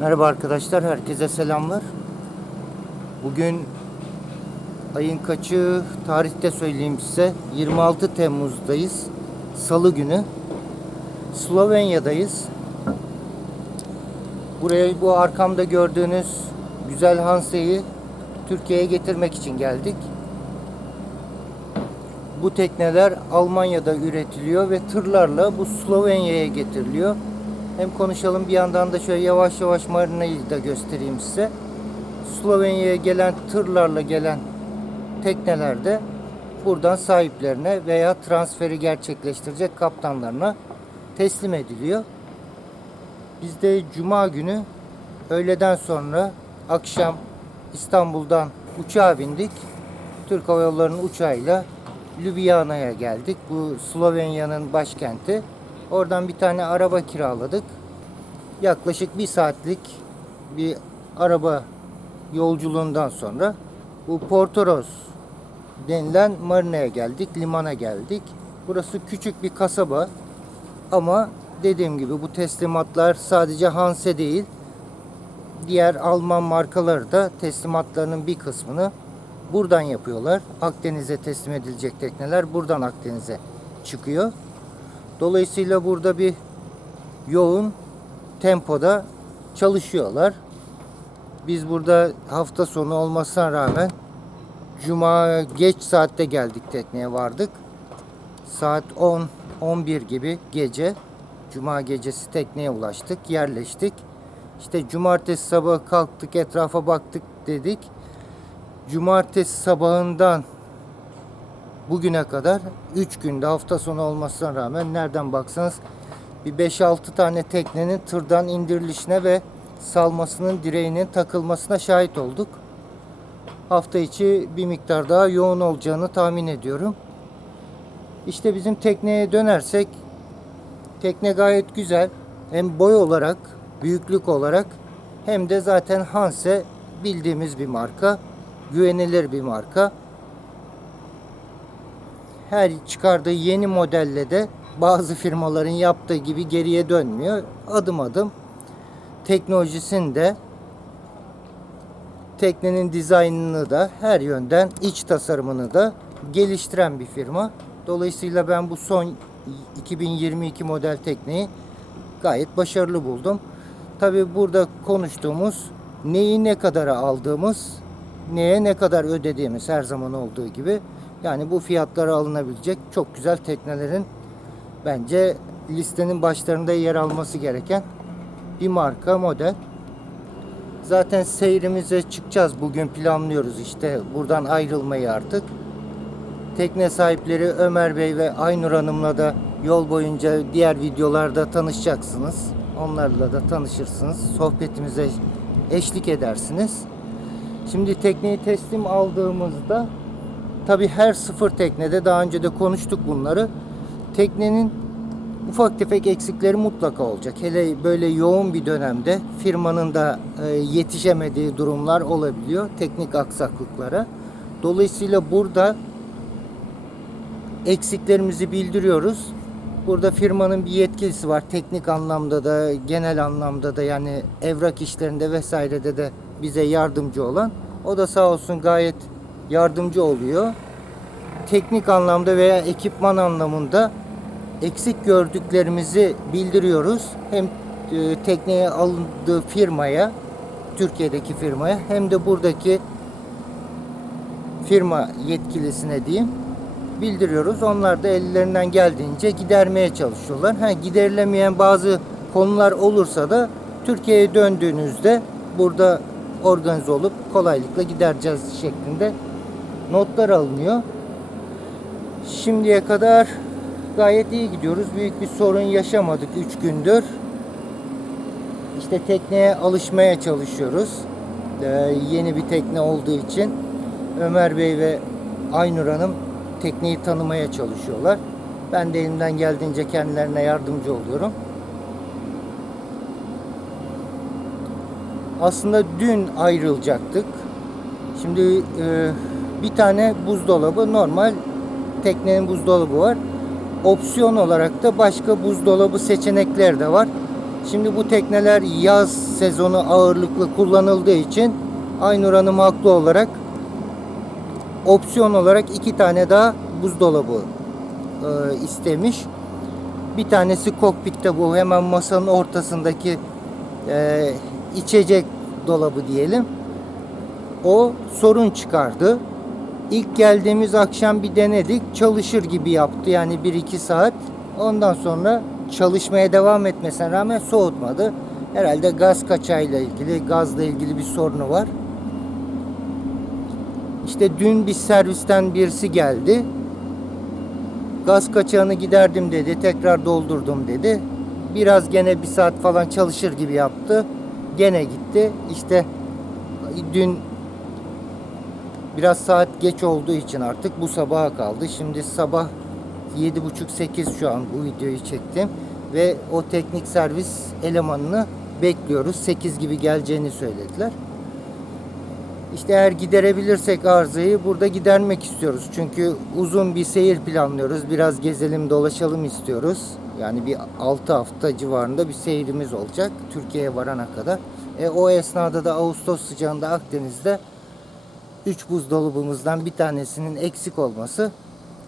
Merhaba arkadaşlar, herkese selamlar. Bugün ayın kaçı tarihte söyleyeyim size. 26 Temmuz'dayız. Salı günü. Slovenya'dayız. Buraya bu arkamda gördüğünüz güzel Hanse'yi Türkiye'ye getirmek için geldik. Bu tekneler Almanya'da üretiliyor ve tırlarla bu Slovenya'ya getiriliyor. Hem konuşalım bir yandan da şöyle yavaş yavaş marinayı da göstereyim size. Slovenya'ya gelen tırlarla gelen teknelerde buradan sahiplerine veya transferi gerçekleştirecek kaptanlarına teslim ediliyor. Biz de cuma günü öğleden sonra akşam İstanbul'dan uçağa bindik. Türk Hava Yolları'nın uçağıyla Ljubljana'ya geldik. Bu Slovenya'nın başkenti. Oradan bir tane araba kiraladık. Yaklaşık bir saatlik bir araba yolculuğundan sonra bu Portoros denilen marinaya geldik, limana geldik. Burası küçük bir kasaba ama dediğim gibi bu teslimatlar sadece Hanse değil, diğer Alman markaları da teslimatlarının bir kısmını buradan yapıyorlar. Akdeniz'e teslim edilecek tekneler buradan Akdeniz'e çıkıyor. Dolayısıyla burada bir yoğun tempoda çalışıyorlar. Biz burada hafta sonu olmasına rağmen Cuma geç saatte geldik tekneye vardık. Saat 10 11 gibi gece Cuma gecesi tekneye ulaştık, yerleştik. İşte cumartesi sabah kalktık, etrafa baktık dedik. Cumartesi sabahından bugüne kadar 3 günde hafta sonu olmasına rağmen nereden baksanız bir 5-6 tane teknenin tırdan indirilişine ve salmasının direğinin takılmasına şahit olduk. Hafta içi bir miktar daha yoğun olacağını tahmin ediyorum. İşte bizim tekneye dönersek tekne gayet güzel. Hem boy olarak, büyüklük olarak hem de zaten Hanse bildiğimiz bir marka. Güvenilir bir marka her çıkardığı yeni modelle de bazı firmaların yaptığı gibi geriye dönmüyor. Adım adım teknolojisini de teknenin dizaynını da her yönden iç tasarımını da geliştiren bir firma. Dolayısıyla ben bu son 2022 model tekneyi gayet başarılı buldum. Tabi burada konuştuğumuz neyi ne kadara aldığımız, neye ne kadar ödediğimiz her zaman olduğu gibi yani bu fiyatlara alınabilecek çok güzel teknelerin bence listenin başlarında yer alması gereken bir marka model. Zaten seyrimize çıkacağız bugün planlıyoruz işte buradan ayrılmayı artık. Tekne sahipleri Ömer Bey ve Aynur Hanım'la da yol boyunca diğer videolarda tanışacaksınız. Onlarla da tanışırsınız. Sohbetimize eşlik edersiniz. Şimdi tekneyi teslim aldığımızda Tabi her sıfır teknede daha önce de konuştuk bunları. Teknenin ufak tefek eksikleri mutlaka olacak. Hele böyle yoğun bir dönemde firmanın da e, yetişemediği durumlar olabiliyor. Teknik aksaklıklara. Dolayısıyla burada eksiklerimizi bildiriyoruz. Burada firmanın bir yetkilisi var. Teknik anlamda da, genel anlamda da yani evrak işlerinde vesairede de bize yardımcı olan. O da sağ olsun gayet yardımcı oluyor. Teknik anlamda veya ekipman anlamında eksik gördüklerimizi bildiriyoruz. Hem e, tekneye alındığı firmaya, Türkiye'deki firmaya hem de buradaki firma yetkilisine diyeyim bildiriyoruz. Onlar da ellerinden geldiğince gidermeye çalışıyorlar. Ha, giderilemeyen bazı konular olursa da Türkiye'ye döndüğünüzde burada organize olup kolaylıkla gidereceğiz şeklinde notlar alınıyor. Şimdiye kadar gayet iyi gidiyoruz. Büyük bir sorun yaşamadık 3 gündür. İşte tekneye alışmaya çalışıyoruz. Ee, yeni bir tekne olduğu için Ömer Bey ve Aynur Hanım tekneyi tanımaya çalışıyorlar. Ben de elimden geldiğince kendilerine yardımcı oluyorum. Aslında dün ayrılacaktık. Şimdi e, bir tane buzdolabı normal teknenin buzdolabı var. Opsiyon olarak da başka buzdolabı seçenekleri de var. Şimdi bu tekneler yaz sezonu ağırlıklı kullanıldığı için Aynur Hanım haklı olarak opsiyon olarak iki tane daha buzdolabı e, istemiş. Bir tanesi kokpitte bu hemen masanın ortasındaki e, içecek dolabı diyelim. O sorun çıkardı. İlk geldiğimiz akşam bir denedik. Çalışır gibi yaptı yani 1-2 saat. Ondan sonra çalışmaya devam etmesine rağmen soğutmadı. Herhalde gaz kaçağıyla ilgili, gazla ilgili bir sorunu var. İşte dün bir servisten birisi geldi. Gaz kaçağını giderdim dedi. Tekrar doldurdum dedi. Biraz gene bir saat falan çalışır gibi yaptı. Gene gitti. İşte dün biraz saat geç olduğu için artık bu sabaha kaldı. Şimdi sabah 7.30-8 şu an bu videoyu çektim. Ve o teknik servis elemanını bekliyoruz. 8 gibi geleceğini söylediler. İşte eğer giderebilirsek arızayı burada gidermek istiyoruz. Çünkü uzun bir seyir planlıyoruz. Biraz gezelim dolaşalım istiyoruz. Yani bir 6 hafta civarında bir seyrimiz olacak. Türkiye'ye varana kadar. E, o esnada da Ağustos sıcağında Akdeniz'de 3 buzdolabımızdan bir tanesinin eksik olması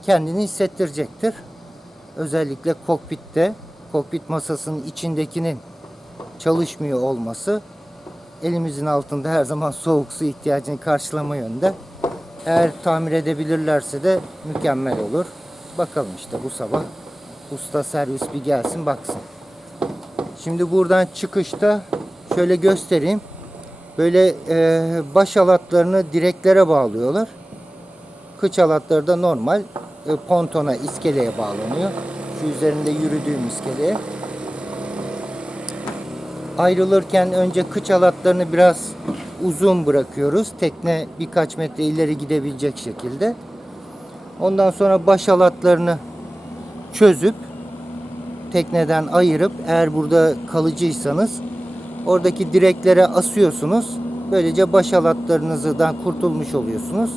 kendini hissettirecektir. Özellikle kokpitte, kokpit masasının içindekinin çalışmıyor olması elimizin altında her zaman soğuk su ihtiyacını karşılama yönde. Eğer tamir edebilirlerse de mükemmel olur. Bakalım işte bu sabah usta servis bir gelsin baksın. Şimdi buradan çıkışta şöyle göstereyim. Böyle e, baş alatlarını direklere bağlıyorlar. Kıç alatları da normal e, pontona, iskeleye bağlanıyor. Şu üzerinde yürüdüğüm iskeleye ayrılırken önce kıç halatlarını biraz uzun bırakıyoruz. Tekne birkaç metre ileri gidebilecek şekilde. Ondan sonra baş halatlarını çözüp tekneden ayırıp eğer burada kalıcıysanız oradaki direklere asıyorsunuz. Böylece baş halatlarınızdan kurtulmuş oluyorsunuz.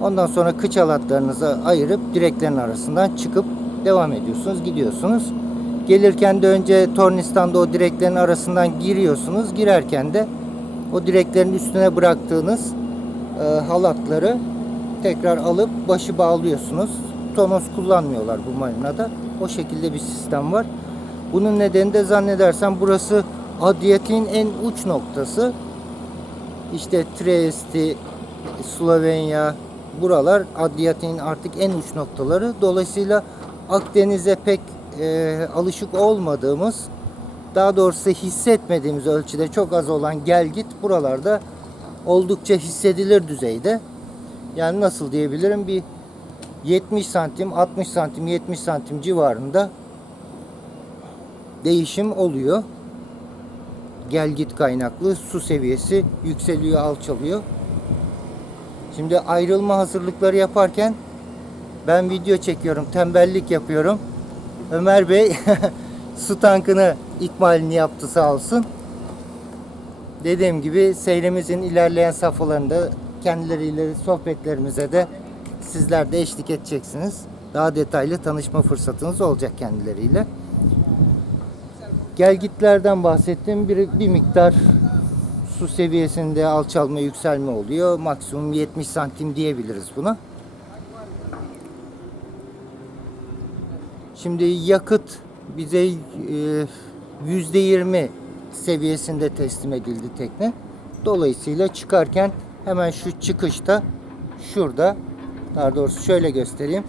Ondan sonra kıç halatlarınızı ayırıp direklerin arasından çıkıp devam ediyorsunuz, gidiyorsunuz. Gelirken de önce tornistanda o direklerin arasından giriyorsunuz. Girerken de o direklerin üstüne bıraktığınız e, halatları tekrar alıp başı bağlıyorsunuz. Tonos kullanmıyorlar bu marinada. O şekilde bir sistem var. Bunun nedeni de zannedersem burası Adriyatik'in en uç noktası. İşte Trieste, Slovenya buralar Adriyatik'in artık en uç noktaları. Dolayısıyla Akdeniz'e pek e, alışık olmadığımız daha doğrusu hissetmediğimiz ölçüde çok az olan gel git buralarda oldukça hissedilir düzeyde. Yani nasıl diyebilirim bir 70 santim 60 santim 70 santim civarında değişim oluyor. Gel git kaynaklı su seviyesi yükseliyor alçalıyor. Şimdi ayrılma hazırlıkları yaparken ben video çekiyorum tembellik yapıyorum. Ömer Bey su tankını ikmalini yaptı sağ olsun. Dediğim gibi seyrimizin ilerleyen safhalarında kendileriyle sohbetlerimize de sizler de eşlik edeceksiniz. Daha detaylı tanışma fırsatınız olacak kendileriyle. Gelgitlerden bahsettim. Bir, bir miktar su seviyesinde alçalma yükselme oluyor. Maksimum 70 santim diyebiliriz buna. Şimdi yakıt bize e, yüzde yirmi seviyesinde teslim edildi tekne. Dolayısıyla çıkarken hemen şu çıkışta şurada daha doğrusu şöyle göstereyim.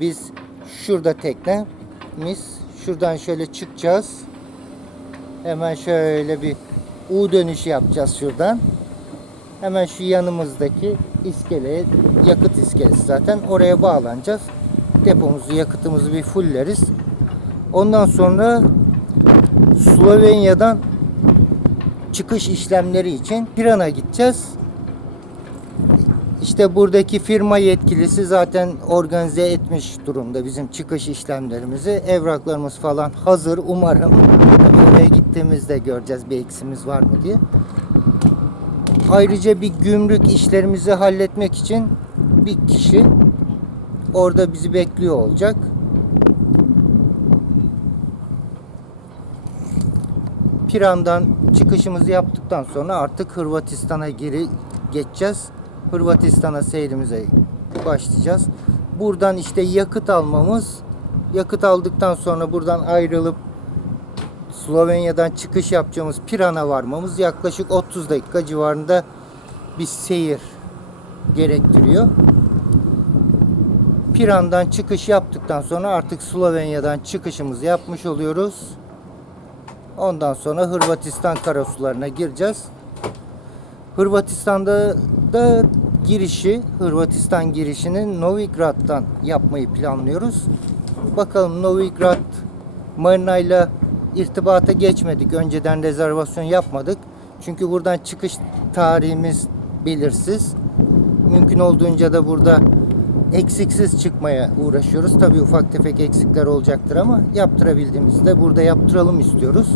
Biz şurada teknemiz şuradan şöyle çıkacağız. Hemen şöyle bir U dönüşü yapacağız şuradan. Hemen şu yanımızdaki iskeleye yakıt iskelesi zaten oraya bağlanacağız depomuzu, yakıtımızı bir fulleriz. Ondan sonra Slovenya'dan çıkış işlemleri için Piran'a gideceğiz. İşte buradaki firma yetkilisi zaten organize etmiş durumda bizim çıkış işlemlerimizi. Evraklarımız falan hazır umarım. Oraya gittiğimizde göreceğiz bir eksimiz var mı diye. Ayrıca bir gümrük işlerimizi halletmek için bir kişi orada bizi bekliyor olacak. Piran'dan çıkışımızı yaptıktan sonra artık Hırvatistan'a geri geçeceğiz. Hırvatistan'a seyrimize başlayacağız. Buradan işte yakıt almamız, yakıt aldıktan sonra buradan ayrılıp Slovenya'dan çıkış yapacağımız Piran'a varmamız yaklaşık 30 dakika civarında bir seyir gerektiriyor. Piran'dan çıkış yaptıktan sonra artık Slovenya'dan çıkışımızı yapmış oluyoruz. Ondan sonra Hırvatistan karasularına gireceğiz. Hırvatistan'da da girişi, Hırvatistan girişini Novigrad'dan yapmayı planlıyoruz. Bakalım Novigrad Marina ile irtibata geçmedik. Önceden rezervasyon yapmadık. Çünkü buradan çıkış tarihimiz belirsiz. Mümkün olduğunca da burada eksiksiz çıkmaya uğraşıyoruz. Tabii ufak tefek eksikler olacaktır ama yaptırabildiğimizde burada yaptıralım istiyoruz.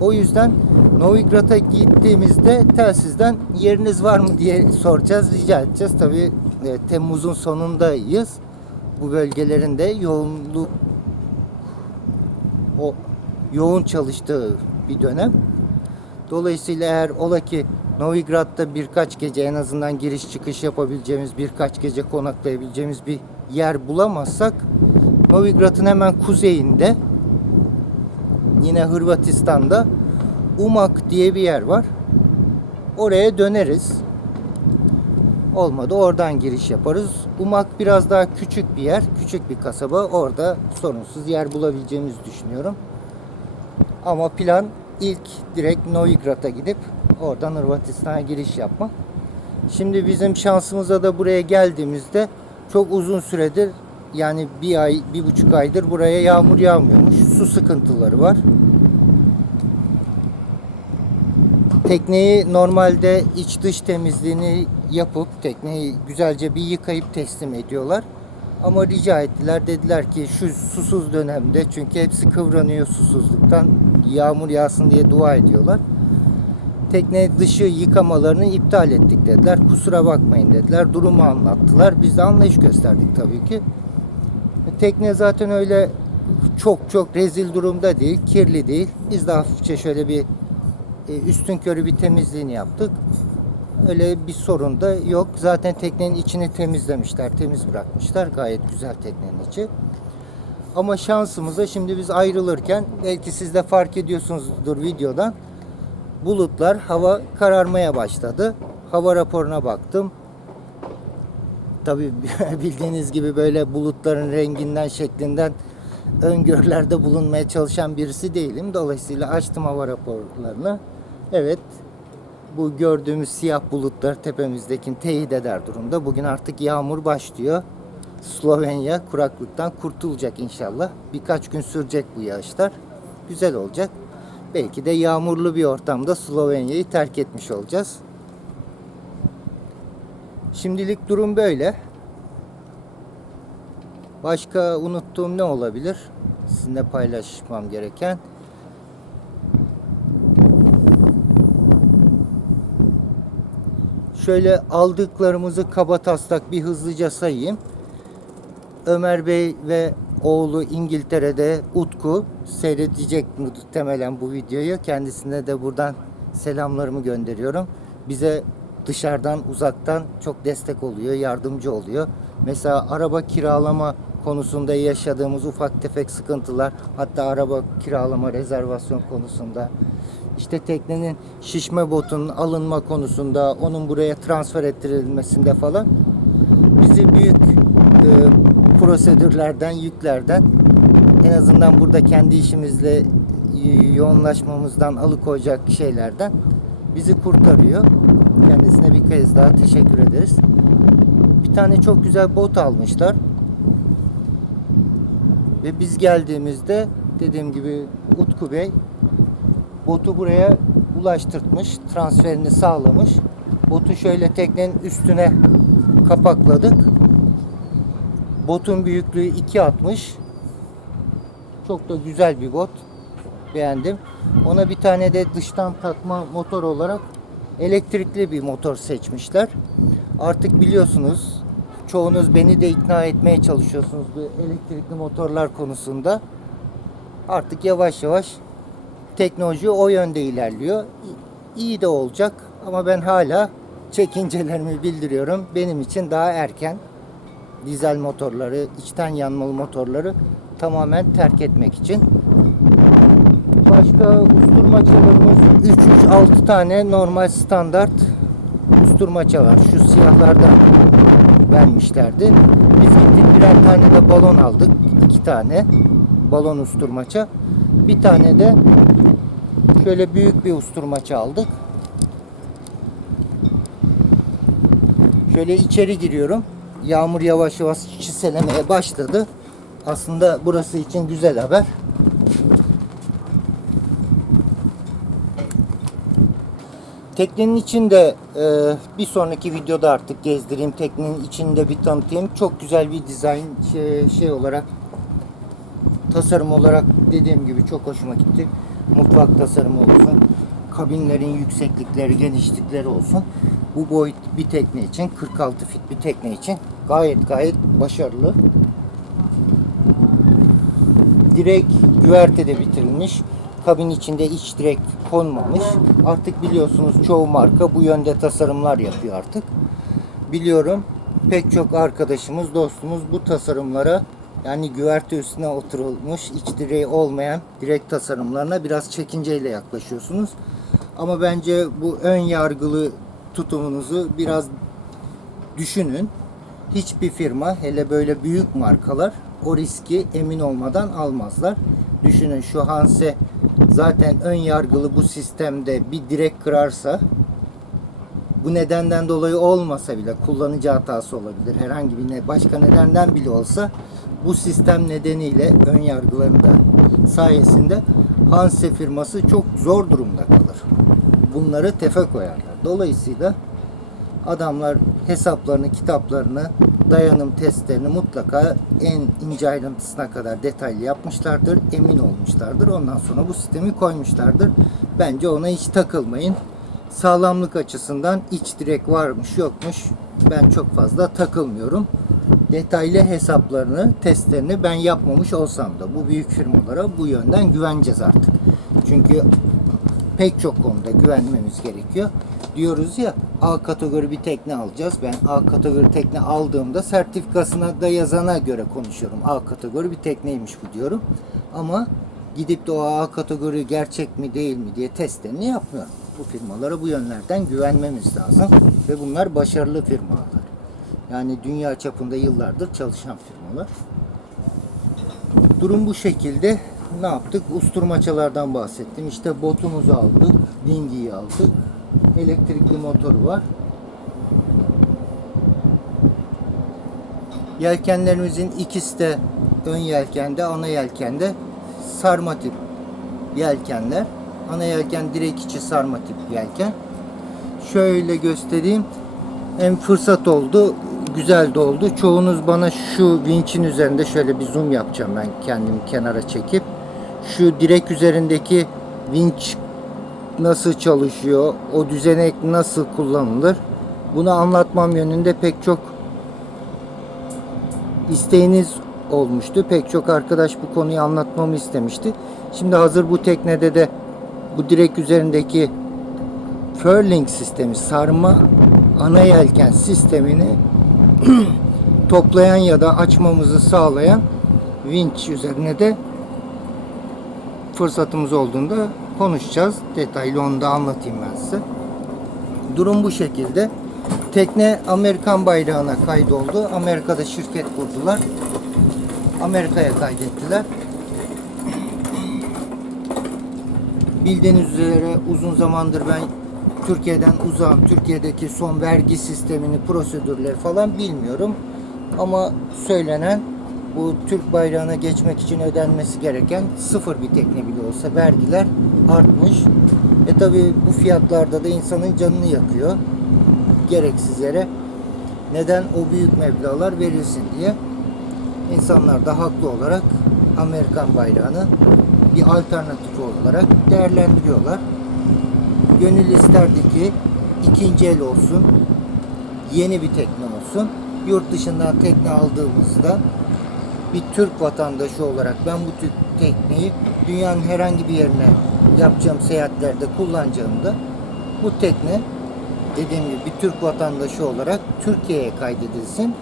O yüzden Novigrad'a gittiğimizde telsizden yeriniz var mı diye soracağız, rica edeceğiz. Tabii e, Temmuz'un sonundayız. Bu bölgelerin de yoğunluk yoğun çalıştığı bir dönem. Dolayısıyla eğer ola ki Novigrad'da birkaç gece en azından giriş çıkış yapabileceğimiz, birkaç gece konaklayabileceğimiz bir yer bulamazsak Novigrad'ın hemen kuzeyinde yine Hırvatistan'da Umak diye bir yer var. Oraya döneriz. Olmadı oradan giriş yaparız. Umak biraz daha küçük bir yer, küçük bir kasaba. Orada sorunsuz yer bulabileceğimizi düşünüyorum. Ama plan ilk direkt Novigrad'a gidip oradan Hırvatistan'a giriş yapmak. Şimdi bizim şansımıza da buraya geldiğimizde çok uzun süredir yani bir ay, bir buçuk aydır buraya yağmur yağmıyormuş. Su sıkıntıları var. Tekneyi normalde iç dış temizliğini yapıp tekneyi güzelce bir yıkayıp teslim ediyorlar. Ama rica ettiler dediler ki şu susuz dönemde çünkü hepsi kıvranıyor susuzluktan yağmur yağsın diye dua ediyorlar. Tekne dışı yıkamalarını iptal ettik dediler. Kusura bakmayın dediler. Durumu anlattılar. Biz de anlayış gösterdik tabii ki. Tekne zaten öyle çok çok rezil durumda değil, kirli değil. Biz de hafifçe şöyle bir e, üstün körü bir temizliğini yaptık. Öyle bir sorun da yok. Zaten teknenin içini temizlemişler, temiz bırakmışlar. Gayet güzel teknenin içi. Ama şansımıza şimdi biz ayrılırken belki siz de fark ediyorsunuzdur videodan. Bulutlar, hava kararmaya başladı. Hava raporuna baktım. Tabii bildiğiniz gibi böyle bulutların renginden, şeklinden öngörülerde bulunmaya çalışan birisi değilim. Dolayısıyla açtım hava raporlarını. Evet, bu gördüğümüz siyah bulutlar tepemizdekini teyit eder durumda. Bugün artık yağmur başlıyor. Slovenya kuraklıktan kurtulacak inşallah. Birkaç gün sürecek bu yağışlar. Güzel olacak. Belki de yağmurlu bir ortamda Slovenya'yı terk etmiş olacağız. Şimdilik durum böyle. Başka unuttuğum ne olabilir? Sizinle paylaşmam gereken. Şöyle aldıklarımızı kaba taslak bir hızlıca sayayım. Ömer Bey ve oğlu İngiltere'de Utku seyredecek muhtemelen bu videoyu. Kendisine de buradan selamlarımı gönderiyorum. Bize dışarıdan uzaktan çok destek oluyor, yardımcı oluyor. Mesela araba kiralama konusunda yaşadığımız ufak tefek sıkıntılar, hatta araba kiralama rezervasyon konusunda, işte teknenin şişme botunun alınma konusunda, onun buraya transfer ettirilmesinde falan bizi büyük e, prosedürlerden, yüklerden en azından burada kendi işimizle yoğunlaşmamızdan alıkoyacak şeylerden bizi kurtarıyor. Kendisine bir kez daha teşekkür ederiz. Bir tane çok güzel bot almışlar. Ve biz geldiğimizde dediğim gibi Utku Bey botu buraya ulaştırtmış, transferini sağlamış. Botu şöyle teknenin üstüne kapakladık. Botun büyüklüğü 2.60. Çok da güzel bir bot. Beğendim. Ona bir tane de dıştan takma motor olarak elektrikli bir motor seçmişler. Artık biliyorsunuz çoğunuz beni de ikna etmeye çalışıyorsunuz bu elektrikli motorlar konusunda. Artık yavaş yavaş Teknoloji o yönde ilerliyor. İyi de olacak ama ben hala çekincelerimi bildiriyorum. Benim için daha erken dizel motorları, içten yanmalı motorları tamamen terk etmek için. Başka usturmaçalarımız 3-3-6 tane normal standart usturmaça var. Şu siyahlardan vermişlerdi. Biz gittik birer tane de balon aldık. iki tane balon usturmaça. Bir tane de şöyle büyük bir usturmaça aldık. Şöyle içeri giriyorum. Yağmur yavaş yavaş çiselemeye başladı. Aslında burası için güzel haber. Teknenin içinde e, bir sonraki videoda artık gezdireyim. Teknenin içinde bir tanıtayım. Çok güzel bir dizayn şey, şey olarak tasarım olarak dediğim gibi çok hoşuma gitti. Mutfak tasarımı olsun. Kabinlerin yükseklikleri, genişlikleri olsun. Bu boyut bir tekne için 46 fit bir tekne için gayet gayet başarılı. Direkt güvertede bitirilmiş. Kabin içinde iç direk konmamış. Artık biliyorsunuz çoğu marka bu yönde tasarımlar yapıyor artık. Biliyorum pek çok arkadaşımız, dostumuz bu tasarımlara yani güverte üstüne oturulmuş iç direği olmayan direk tasarımlarına biraz çekinceyle yaklaşıyorsunuz. Ama bence bu ön yargılı tutumunuzu biraz düşünün. Hiçbir firma hele böyle büyük markalar o riski emin olmadan almazlar. Düşünün şu Hanse zaten ön yargılı bu sistemde bir direk kırarsa bu nedenden dolayı olmasa bile kullanıcı hatası olabilir. Herhangi bir ne, başka nedenden bile olsa bu sistem nedeniyle ön yargılarında sayesinde Hanse firması çok zor durumda kalır. Bunları tefe koyarlar. Dolayısıyla adamlar hesaplarını, kitaplarını, dayanım testlerini mutlaka en ince ayrıntısına kadar detaylı yapmışlardır, emin olmuşlardır. Ondan sonra bu sistemi koymuşlardır. Bence ona hiç takılmayın. Sağlamlık açısından iç direk varmış yokmuş ben çok fazla takılmıyorum. Detaylı hesaplarını, testlerini ben yapmamış olsam da bu büyük firmalara bu yönden güveneceğiz artık. Çünkü pek çok konuda güvenmemiz gerekiyor. Diyoruz ya A kategori bir tekne alacağız. Ben A kategori tekne aldığımda sertifikasına da yazana göre konuşuyorum. A kategori bir tekneymiş bu diyorum. Ama gidip de o A kategori gerçek mi değil mi diye testlerini yapmıyorum. Bu firmalara bu yönlerden güvenmemiz lazım. Ve bunlar başarılı firmalar. Yani dünya çapında yıllardır çalışan firmalar. Durum bu şekilde. Ne yaptık? Usturmaçalardan bahsettim. İşte botumuzu aldık. Dingiyi aldık. Elektrikli motoru var. Yelkenlerimizin ikisi de ön yelkende, ana yelkende sarma tip yelkenler. Ana yelken direk içi sarma tip yelken. Şöyle göstereyim. Hem fırsat oldu, güzel de oldu. Çoğunuz bana şu vinçin üzerinde şöyle bir zoom yapacağım ben kendim kenara çekip. Şu direk üzerindeki vinç nasıl çalışıyor, o düzenek nasıl kullanılır bunu anlatmam yönünde pek çok isteğiniz olmuştu. Pek çok arkadaş bu konuyu anlatmamı istemişti. Şimdi hazır bu teknede de bu direk üzerindeki furling sistemi, sarma ana yelken sistemini toplayan ya da açmamızı sağlayan winch üzerine de fırsatımız olduğunda konuşacağız. Detaylı onu da anlatayım ben size. Durum bu şekilde. Tekne Amerikan bayrağına kaydoldu. Amerika'da şirket kurdular. Amerika'ya kaydettiler. Bildiğiniz üzere uzun zamandır ben Türkiye'den uzağım. Türkiye'deki son vergi sistemini, prosedürleri falan bilmiyorum. Ama söylenen bu Türk bayrağına geçmek için ödenmesi gereken sıfır bir tekne bile olsa vergiler artmış. E tabi bu fiyatlarda da insanın canını yakıyor. Gereksiz yere. Neden o büyük meblağlar verilsin diye. İnsanlar da haklı olarak Amerikan bayrağını bir alternatif olarak değerlendiriyorlar. Gönül isterdi ki ikinci el olsun, yeni bir tekne olsun. Yurt dışından tekne aldığımızda bir Türk vatandaşı olarak ben bu Türk tekneyi dünyanın herhangi bir yerine yapacağım seyahatlerde kullanacağımda bu tekne dediğim gibi bir Türk vatandaşı olarak Türkiye'ye kaydedilsin.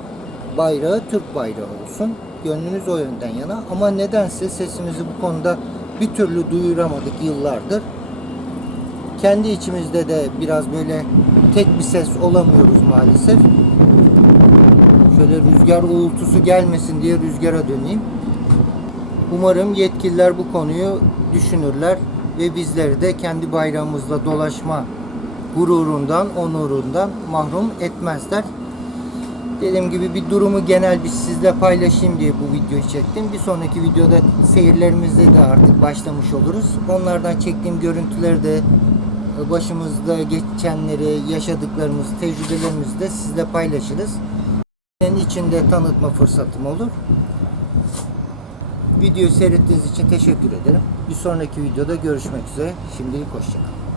Bayrağı Türk bayrağı olsun. Gönlümüz o yönden yana ama nedense sesimizi bu konuda bir türlü duyuramadık yıllardır. Kendi içimizde de biraz böyle tek bir ses olamıyoruz maalesef. Şöyle rüzgar uğultusu gelmesin diye rüzgara döneyim. Umarım yetkililer bu konuyu düşünürler ve bizleri de kendi bayrağımızla dolaşma gururundan, onurundan mahrum etmezler. Dediğim gibi bir durumu genel bir sizle paylaşayım diye bu videoyu çektim. Bir sonraki videoda seyirlerimizde de artık başlamış oluruz. Onlardan çektiğim görüntüleri de başımızda geçenleri, yaşadıklarımız, tecrübelerimizi de sizle paylaşırız. Senin içinde tanıtma fırsatım olur. Videoyu seyrettiğiniz için teşekkür ederim. Bir sonraki videoda görüşmek üzere. Şimdilik hoşçakalın.